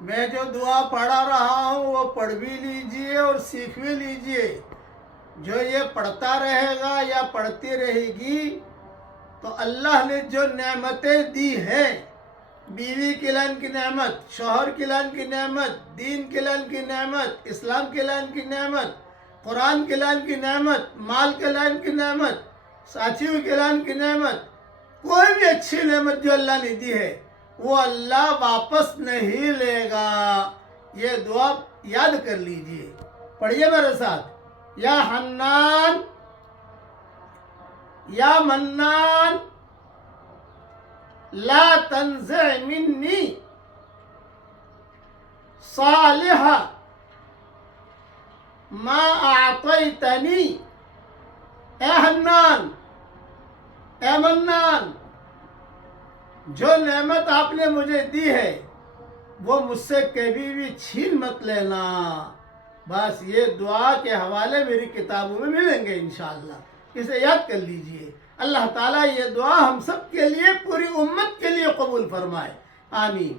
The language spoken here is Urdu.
میں جو دعا پڑھا رہا ہوں وہ پڑھ بھی لیجئے اور سیکھ بھی لیجئے. جو یہ پڑھتا رہے گا یا پڑھتی رہے گی تو اللہ نے جو نعمتیں دی ہیں، بیوی کے لائن کی نعمت، شوہر کے لائن کی نعمت، دین کے لائن کی نعمت، اسلام کے لائن کی نعمت، قرآن کے لائن کی نعمت، مال کے لائن کی نعمت، ساتھیوں کے لائن کی نعمت، کوئی بھی اچھی نعمت جو اللہ نے دی ہے وہ اللہ واپس نہیں لے گا. یہ دعا یاد کر لیجئے. پڑھیے میرے ساتھ. یا حنان یا منان لا تنزع منی صالح ما اعطیتنی. اے حنان، اے منان، جو نعمت آپ نے مجھے دی ہے وہ مجھ سے کبھی بھی چھین مت لینا. بس یہ دعا کے حوالے میری کتابوں میں ملیں گے انشاءاللہ. اسے یاد کر لیجئے. اللہ تعالیٰ یہ دعا ہم سب کے لیے، پوری امت کے لیے قبول فرمائے. آمین.